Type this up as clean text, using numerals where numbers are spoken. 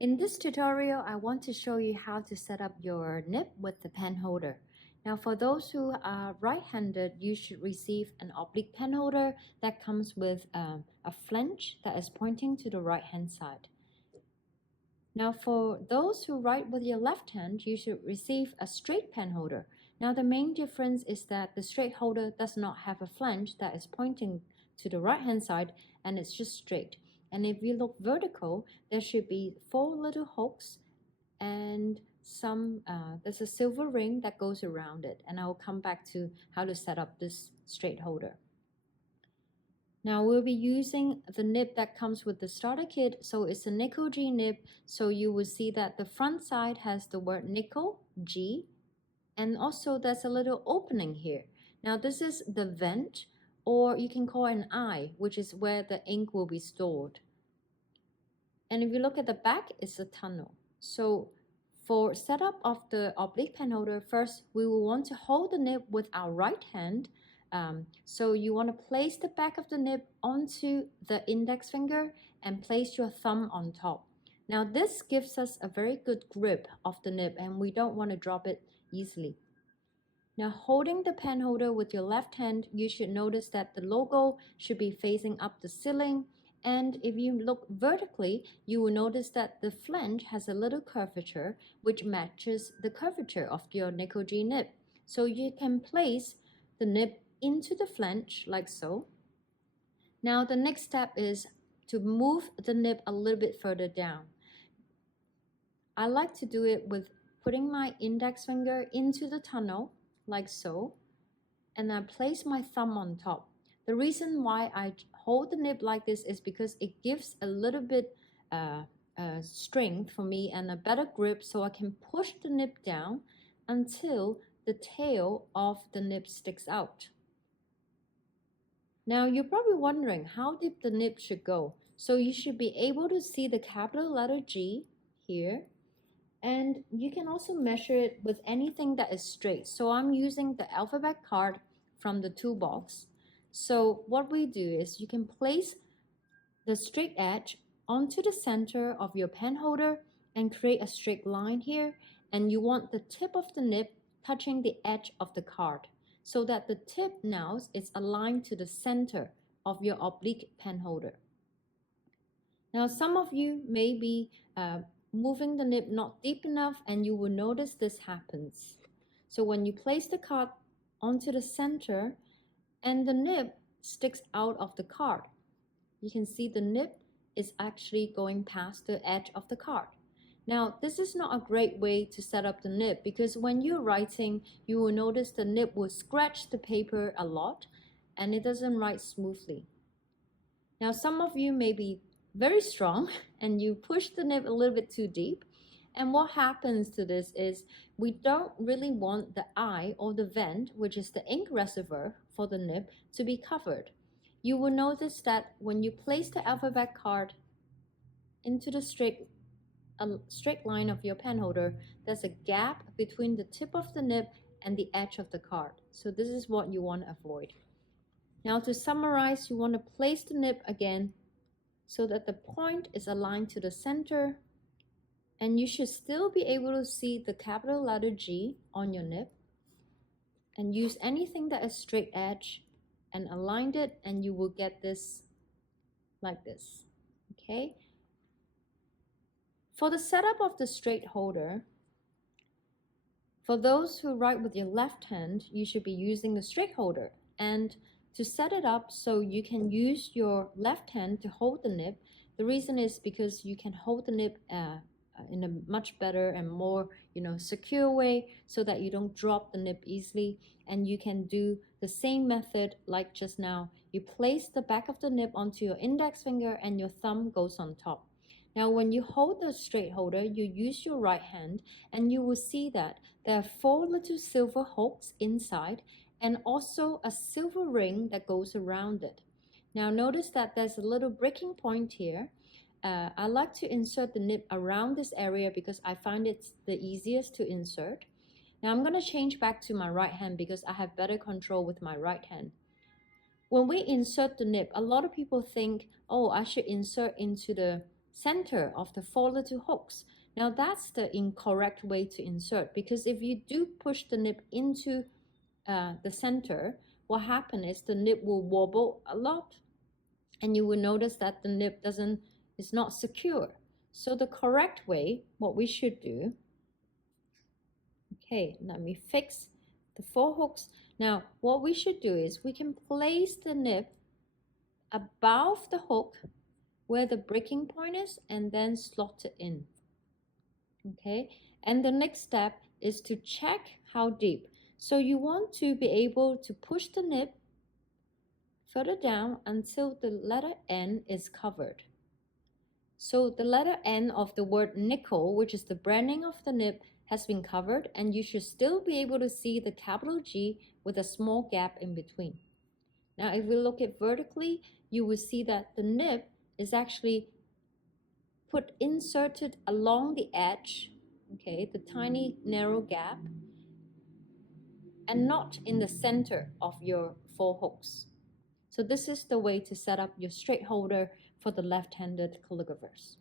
In this tutorial, I want to show you how to set up your nib with the pen holder. Now, for those who are right-handed, you should receive an oblique pen holder that comes with a flange that is pointing to the right-hand side. Now, for those who write with your left hand, you should receive a straight pen holder. Now, the main difference is that the straight holder does not have a flange that is pointing to the right-hand side, and it's just straight. And if you look vertical, there should be 4 little hooks and there's a silver ring that goes around it. And I will come back to how to set up this straight holder. Now we'll be using the nib that comes with the starter kit, so it's a nickel G nib. So you will see that the front side has the word nickel G, and also there's a little opening here. Now this is the vent, or you can call it an eye, which is where the ink will be stored. And if you look at the back, it's a tunnel. So for setup of the oblique pen holder, first we will want to hold the nib with our right hand. So you want to place the back of the nib onto the index finger and place your thumb on top. Now this gives us a very good grip of the nib, and we don't want to drop it easily. Now holding the pen holder with your left hand, you should notice that the logo should be facing up the ceiling. And if you look vertically, you will notice that the flange has a little curvature which matches the curvature of your nickel G nib. So you can place the nib into the flange like so. Now the next step is to move the nib a little bit further down. I like to do it with putting my index finger into the tunnel like so, and I place my thumb on top. The reason why I hold the nib like this is because it gives a little bit strength for me and a better grip, so I can push the nib down until the tail of the nib sticks out. Now you're probably wondering how deep the nib should go. So you should be able to see the capital letter G here, and you can also measure it with anything that is straight. So I'm using the alphabet card from the toolbox. So what we do is you can place the straight edge onto the center of your pen holder and create a straight line here, and you want the tip of the nib touching the edge of the card, so that the tip now is aligned to the center of your oblique pen holder. Now some of you may be moving the nib not deep enough, and you will notice this happens. So when you place the card onto the center and the nib sticks out of the card, you can see the nib is actually going past the edge of the card. Now this is not a great way to set up the nib, because when you're writing, you will notice the nib will scratch the paper a lot and it doesn't write smoothly. Now some of you may be very strong and you push the nib a little bit too deep, and what happens to this is we don't really want the eye or the vent, which is the ink reservoir for the nib, to be covered. You will notice that when you place the alphabet card into the straight line of your pen holder, there's a gap between the tip of the nib and the edge of the card. So this is what you want to avoid. Now to summarize, you want to place the nib again so that the point is aligned to the center, and you should still be able to see the capital letter G on your nib, and use anything that is straight edge and align it, and you will get this like this. Okay. For the setup of the straight holder, for those who write with your left hand, you should be using the straight holder. And to set it up so you can use your left hand to hold the nib, the reason is because you can hold the nib in a much better and more secure way, so that you don't drop the nib easily. And you can do the same method like just now. You place the back of the nib onto your index finger and your thumb goes on top. Now when you hold the straight holder, you use your right hand, and you will see that there are 4 little silver hooks inside, and also a silver ring that goes around it. Now notice that there's a little breaking point here. I like to insert the nib around this area because I find it's the easiest to insert. Now I'm going to change back to my right hand because I have better control with my right hand. When we insert the nib, a lot of people think, oh, I should insert into the center of the 4 little hooks. Now that's the incorrect way to insert, because if you do push the nib into the center, what happens is the nib will wobble a lot, and you will notice that the nib is not secure. So the correct way, what we should do, okay, let me fix the 4 hooks. Now what we should do is we can place the nib above the hook where the breaking point is and then slot it in. Okay, and the next step is to check how deep. So you want to be able to push the nib further down until the letter N is covered. So the letter N of the word nickel, which is the branding of the nib, has been covered, and you should still be able to see the capital G with a small gap in between. Now if we look at vertically, you will see that the nib is actually inserted along the edge, okay, the tiny narrow gap, and not in the center of your 4 hooks. So this is the way to set up your straight holder for the left-handed calligraphers.